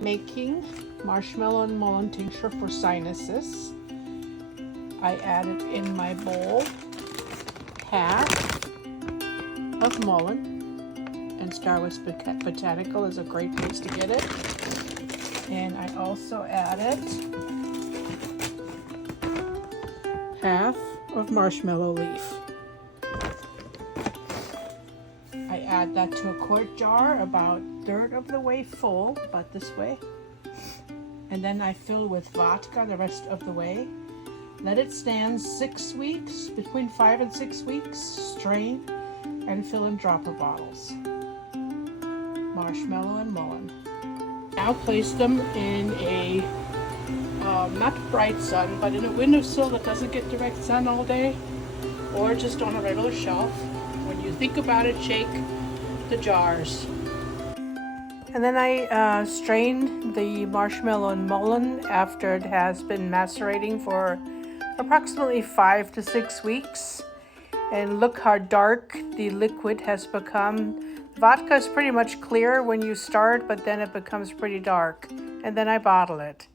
Making marshmallow and mullein tincture for sinuses. I added in my bowl half of mullein, and Starwest Botanical is a great place to get it. And I also added half of marshmallow leaf. I add that to a quart jar, about a third of the way full, about this way. And then I fill with vodka the rest of the way. Let it stand 6 weeks, between 5 and 6 weeks, strain, and fill in dropper bottles. Marshmallow and mullein. Now place them in a, not bright sun, but in a windowsill that doesn't get direct sun all day, or just on a regular shelf. When you think about it, shake the jars. And then I strained the marshmallow and mullein after it has been macerating for approximately 5 to 6 weeks. And look how dark the liquid has become. Vodka is pretty much clear when you start, but then it becomes pretty dark. And then I bottle it.